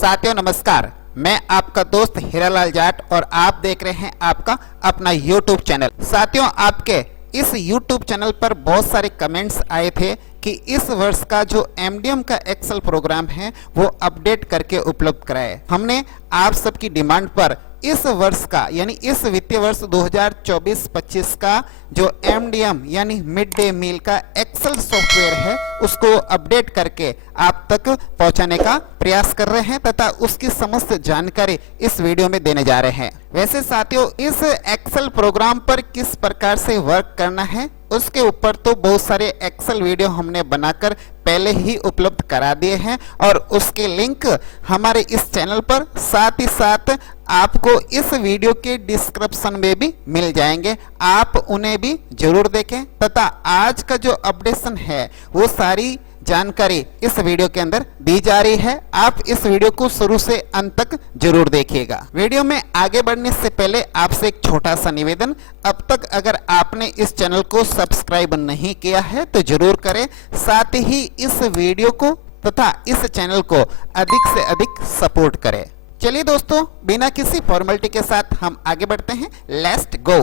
साथियों नमस्कार, मैं आपका दोस्त हीरालाल जाट और आप देख रहे हैं आपका अपना YouTube चैनल। साथियों आपके इस YouTube चैनल पर बहुत सारे कमेंट्स आए थे कि इस वर्ष का जो एमडीएम का एक्सेल प्रोग्राम है वो अपडेट करके उपलब्ध कराए। हमने आप सबकी डिमांड पर इस वर्ष का यानी इस वित्तीय वर्ष 2024-25 का जो एमडीएम यानी मिड डे मील का एक्सेल सॉफ्टवेयर है उसको अपडेट करके आप तक पहुंचाने का प्रयास कर रहे हैं तथा उसकी समस्त जानकारी इस वीडियो में देने जा रहे हैं। वैसे साथियों इस एक्सेल प्रोग्राम पर किस प्रकार से वर्क करना है उसके ऊपर तो बहुत सारे एक्सेल वीडियो हमने बनाकर पहले ही उपलब्ध करा दिए हैं और उसके लिंक हमारे इस चैनल पर साथ ही साथ आपको इस वीडियो के डिस्क्रिप्शन में भी मिल जाएंगे। आप उन्हें भी जरूर देखें तथा आज का जो अपडेशन है वो सारी जानकारी इस वीडियो के अंदर दी जा रही है। आप इस वीडियो को शुरू से अंत तक जरूर देखिएगा। वीडियो में आगे बढ़ने से पहले आपसे एक छोटा सा निवेदन, अब तक अगर आपने इस चैनल को सब्सक्राइब नहीं किया है तो जरूर करें, साथ ही इस वीडियो को तथा इस चैनल को अधिक से अधिक सपोर्ट करें। चलिए दोस्तों बिना किसी फॉर्मेलिटी के साथ हम आगे बढ़ते हैं। Let's go.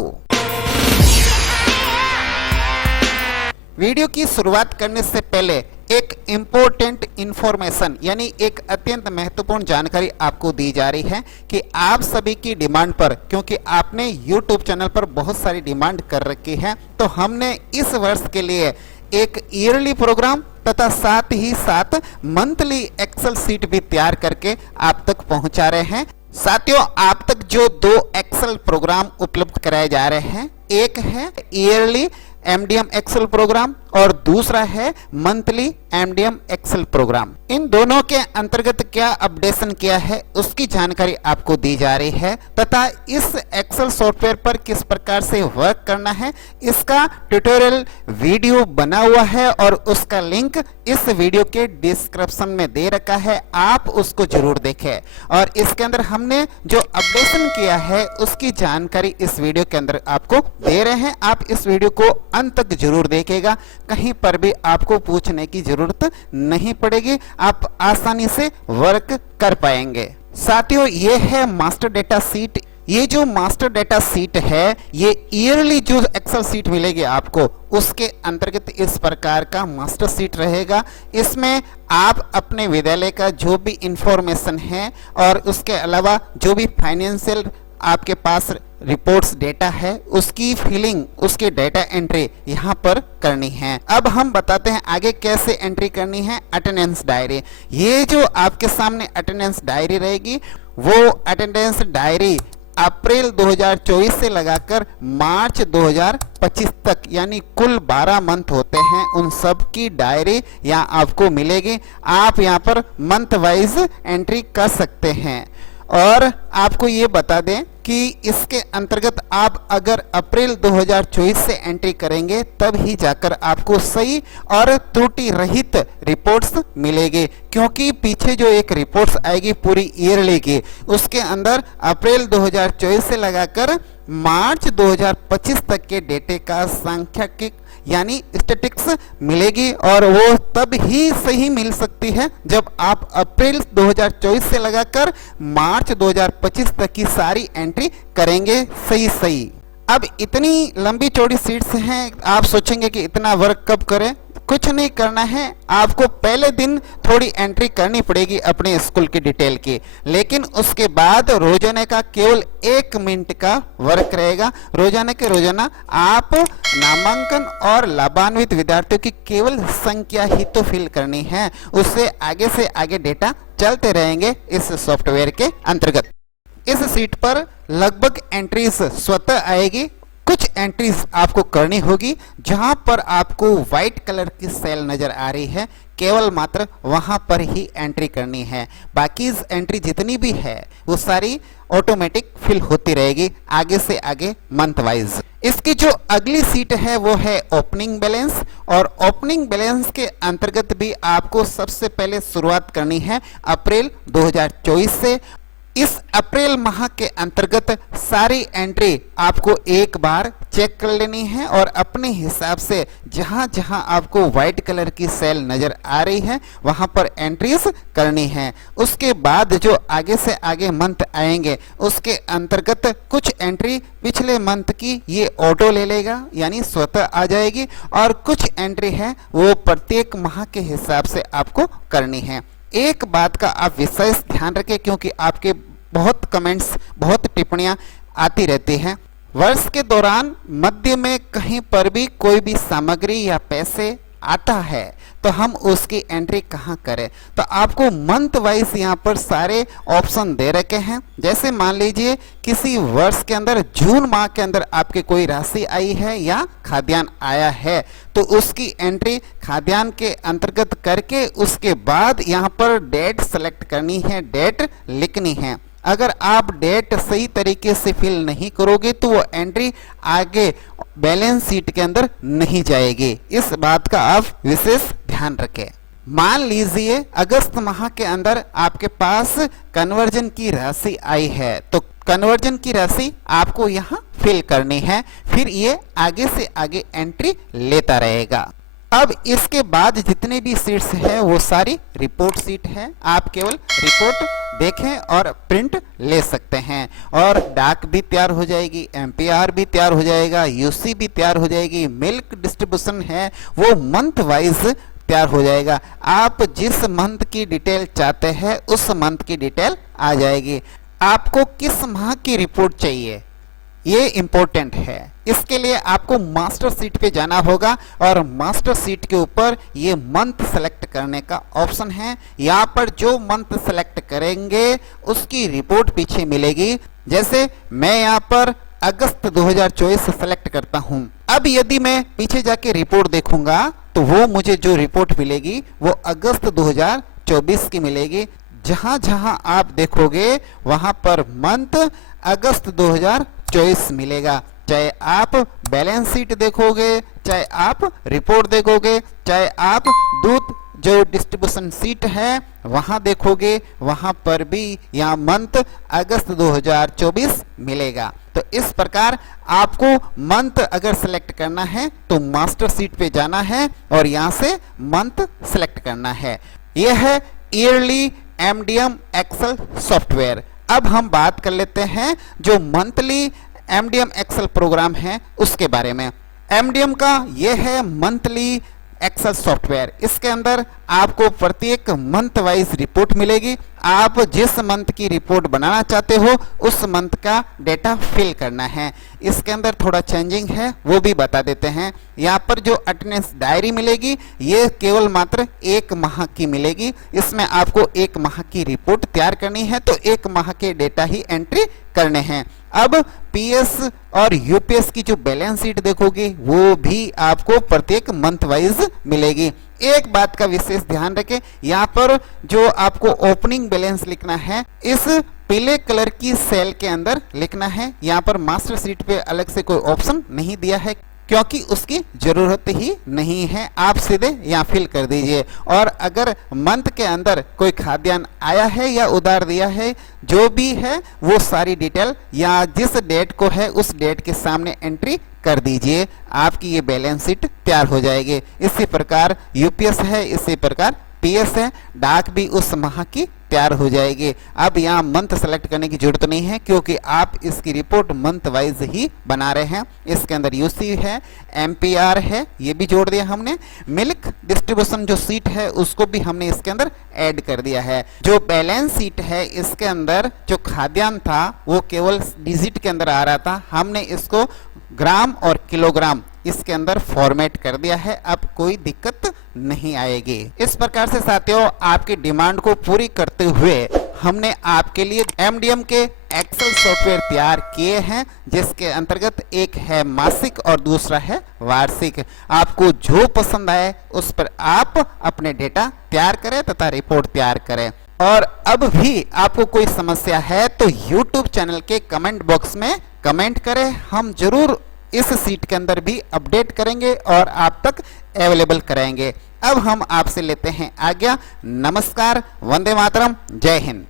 वीडियो की शुरुआत करने से पहले एक इम्पोर्टेंट इंफॉर्मेशन यानी एक अत्यंत महत्वपूर्ण जानकारी आपको दी जा रही है कि आप सभी की डिमांड पर, क्योंकि आपने YouTube चैनल पर बहुत सारी डिमांड कर रखी है, तो हमने इस वर्ष के लिए एक ईयरली प्रोग्राम तथा साथ ही साथ मंथली एक्सेल सीट भी तैयार करके आप तक पहुंचा रहे हैं। साथियों आप तक जो दो एक्सेल प्रोग्राम उपलब्ध कराए जा रहे हैं, एक है ईयरली एमडीएम एक्सेल प्रोग्राम और दूसरा है मंथली एमडीएम एक्सेल प्रोग्राम। इन दोनों के अंतर्गत क्या अपडेशन किया है उसकी जानकारी आपको दी जा रही है तथा इस एक्सेल सॉफ्टवेयर पर किस प्रकार से वर्क करना है इसका ट्यूटोरियल वीडियो बना हुआ है और उसका लिंक इस वीडियो के डिस्क्रिप्शन में दे रखा है, आप उसको जरूर देखें। और इसके अंदर हमने जो अपडेशन किया है उसकी जानकारी इस वीडियो के अंदर आपको दे रहे हैं। आप इस वीडियो को अंत तक जरूर देखिएगा, कहीं पर भी आपको पूछने की जरूरत नहीं पड़ेगी, आप आसानी से वर्क कर पाएंगे। साथियों ये है मास्टर डेटा सीट। ये जो मास्टर डेटा सीट है ये ईयरली जो एक्सेल सीट मिलेगी आपको उसके अंतर्गत इस प्रकार का मास्टर सीट रहेगा। इसमें आप अपने विद्यालय का जो भी इंफॉर्मेशन है और उसके अलावा जो भी फाइनेंशियल आपके पास रिपोर्ट्स डेटा है उसकी फिलिंग, उसकी डेटा एंट्री यहाँ पर करनी है। अब हम बताते हैं आगे कैसे एंट्री करनी है। अटेंडेंस डायरी, ये जो आपके सामने अटेंडेंस डायरी रहेगी वो अटेंडेंस डायरी अप्रैल 2024 से लगाकर मार्च 2025 तक यानी कुल 12 मंथ होते हैं, उन सब की डायरी यहाँ आपको मिलेगी। आप यहाँ पर मंथ वाइज एंट्री कर सकते हैं। और आपको ये बता दें कि इसके अंतर्गत आप अगर अप्रैल 2024 से एंट्री करेंगे तब ही जाकर आपको सही और त्रुटि रहित रिपोर्ट्स मिलेगी, क्योंकि पीछे जो एक रिपोर्ट्स आएगी पूरी ईयरली की उसके अंदर अप्रैल 2024 से लगाकर मार्च 2025 तक के डेटे का सांख्यिकी यानी स्टैटिस्टिक्स मिलेगी और वो तब ही सही मिल सकती है जब आप अप्रैल 2024 से लगाकर मार्च 2025 तक की सारी एंट्री करेंगे सही। अब इतनी लंबी चौड़ी सीट्स हैं, आप सोचेंगे कि इतना वर्क कब करें। कुछ नहीं करना है, आपको पहले दिन थोड़ी एंट्री करनी पड़ेगी अपने स्कूल की डिटेल की, लेकिन उसके बाद रोजाना का केवल 1 मिनट का वर्क रहेगा। रोजाना के रोजाना आप नामांकन और लाभान्वित विद्यार्थियों की केवल संख्या ही तो फिल करनी है, उससे आगे से आगे डेटा चलते रहेंगे इस सॉफ्टवेयर के अंतर्गत। इस सीट पर लगभग एंट्रीज स्वतः आएगी, कुछ एंट्रीज आपको करनी होगी। जहां पर आपको व्हाइट कलर की सेल नजर आ रही है केवल मात्र वहां पर ही एंट्री करनी है, बाकी एंट्री जितनी भी है वो सारी ऑटोमेटिक फिल होती रहेगी आगे से आगे मंथ वाइज। इसकी जो अगली सीट है वो है ओपनिंग बैलेंस, और ओपनिंग बैलेंस के अंतर्गत भी आपको सबसे पहले शुरुआत करनी है अप्रैल 2024 से। इस अप्रैल माह के अंतर्गत सारी एंट्री आपको एक बार चेक कर लेनी है और अपने हिसाब से जहां जहां आपको व्हाइट कलर की सेल नजर आ रही है वहां पर एंट्रीज करनी है। उसके बाद जो आगे से आगे मंथ आएंगे उसके अंतर्गत कुछ एंट्री पिछले मंथ की ये ऑटो ले लेगा, यानी स्वतः आ जाएगी, और कुछ एंट्री है वो प्रत्येक माह के हिसाब से आपको करनी है। एक बात का आप विशेष ध्यान रखें, क्योंकि आपके बहुत कमेंट्स, बहुत टिप्पणियां आती रहती हैं। वर्ष के दौरान मध्य में कहीं पर भी कोई भी सामग्री या पैसे आता है तो हम उसकी एंट्री कहाँ करें? तो आपको मंथ वाइज यहाँ पर सारे ऑप्शन दे रखे हैं। जैसे मान लीजिए किसी वर्ष के अंदर जून माह के अंदर आपके कोई राशि आई है या खाद्यान्न आया है तो उसकी एंट्री खाद्यान्न के अंतर्गत करके उसके बाद यहाँ पर डेट सेलेक्ट करनी है, डेट लिखनी है। अगर आप डेट सही तरीके से फिल नहीं करोगे तो वो एंट्री आगे बैलेंस शीट के अंदर नहीं जाएगी। इस बात का आप विशेष ध्यान रखें। मान लीजिए अगस्त माह के अंदर आपके पास कन्वर्जन की राशि आई है तो कन्वर्जन की राशि आपको यहाँ फिल करनी है, फिर ये आगे से आगे एंट्री लेता रहेगा। अब इसके बाद जितने भी सीट्स हैं वो सारी रिपोर्ट सीट है, आप केवल रिपोर्ट देखें और प्रिंट ले सकते हैं और डाक भी तैयार हो जाएगी, एमपीआर भी तैयार हो जाएगा, यूसी भी तैयार हो जाएगी, मिल्क डिस्ट्रीब्यूशन है वो मंथ वाइज तैयार हो जाएगा। आप जिस मंथ की डिटेल चाहते हैं उस मंथ की डिटेल आ जाएगी। आपको किस माह की रिपोर्ट चाहिए ये इंपॉर्टेंट है। इसके लिए आपको मास्टर सीट पे जाना होगा और मास्टर सीट के ऊपर ये मंथ सेलेक्ट करने का ऑप्शन है। यहाँ पर जो मंथ सेलेक्ट करेंगे उसकी रिपोर्ट पीछे मिलेगी। जैसे मैं यहाँ पर अगस्त 2024 सेलेक्ट करता हूँ। अब यदि मैं पीछे जाके रिपोर्ट देखूंगा तो वो मुझे जो रिपोर्ट मिलेगी वो अगस्त 2024 की मिलेगी। जहां जहां आप देखोगे वहां पर मंथ अगस्त 2024 मिलेगा। चाहे आप बैलेंस शीट देखोगे, चाहे आप रिपोर्ट देखोगे, चाहे आप दूध जो डिस्ट्रीब्यूशन सीट है वहां देखोगे, वहां पर भी यहाँ मंथ अगस्त 2024 मिलेगा। तो इस प्रकार आपको मंथ अगर सेलेक्ट करना है तो मास्टर सीट पे जाना है और यहाँ से मंथ सेलेक्ट करना है। यह है ईयरली एमडीएम एक्सेल सॉफ्टवेयर। अब हम बात कर लेते हैं जो मंथली एमडीएम एक्सेल प्रोग्राम है उसके बारे में। एमडीएम का यह है मंथली एक्सेल सॉफ्टवेयर। इसके अंदर आपको प्रत्येक मंथ वाइज रिपोर्ट मिलेगी। आप जिस मंथ की रिपोर्ट बनाना चाहते हो उस मंथ का डेटा फिल करना है। इसके अंदर थोड़ा चेंजिंग है वो भी बता देते हैं। यहाँ पर जो अटेंडेंस डायरी मिलेगी ये केवल मात्र एक माह की मिलेगी। इसमें आपको एक माह की रिपोर्ट तैयार करनी है तो एक माह के डेटा ही एंट्री करने हैं। अब पीएस और यूपीएस की जो बैलेंस शीट देखोगे वो भी आपको प्रत्येक मंथ वाइज मिलेगी। एक बात का विशेष ध्यान रखें, यहाँ पर जो आपको ओपनिंग बैलेंस लिखना है इस पीले कलर की सेल के अंदर लिखना है। यहाँ पर मास्टर शीट पे अलग से कोई ऑप्शन नहीं दिया है क्योंकि उसकी जरूरत ही नहीं है, आप सीधे यहाँ फिल कर दीजिए। और अगर मंथ के अंदर कोई खाद्यान्न आया है या उधार दिया है जो भी है वो सारी डिटेल या जिस डेट को है उस डेट के सामने एंट्री कर दीजिए, आपकी ये बैलेंस शीट तैयार हो जाएगी। इसी प्रकार यूपीएस है, इसी प्रकार पीएस है, डाक भी उस माह की तैयार हो जाएगी। अब यहाँ मंथ सेलेक्ट करने की जरूरत नहीं है क्योंकि आप इसकी रिपोर्ट मंथ वाइज ही बना रहे हैं। इसके अंदर यूसी है, एमपीआर है, ये भी जोड़ दिया हमने। मिल्क डिस्ट्रीब्यूशन जो सीट है उसको भी हमने इसके अंदर ऐड कर दिया है। जो बैलेंस शीट है इसके अंदर जो खाद्यान्न था वो केवल डिजिट के अंदर आ रहा था, हमने इसको ग्राम और किलोग्राम इसके अंदर फॉर्मेट कर दिया है। अब कोई दिक्कत नहीं आएगी। इस प्रकार से साथियों आपकी डिमांड को पूरी करते हुए हमने आपके लिए एमडीएम के एक्सेल सॉफ्टवेयर तैयार किए हैं जिसके अंतर्गत एक है मासिक और दूसरा है वार्षिक। आपको जो पसंद आए उस पर आप अपने डेटा तैयार करें तथा रिपोर्ट तैयार करें। और अब भी आपको कोई समस्या है तो YouTube चैनल के कमेंट बॉक्स में कमेंट करें, हम जरूर इस सीट के अंदर भी अपडेट करेंगे और आप तक अवेलेबल कराएंगे। अब हम आपसे लेते हैं आज्ञा। नमस्कार, वंदे मातरम, जय हिंद।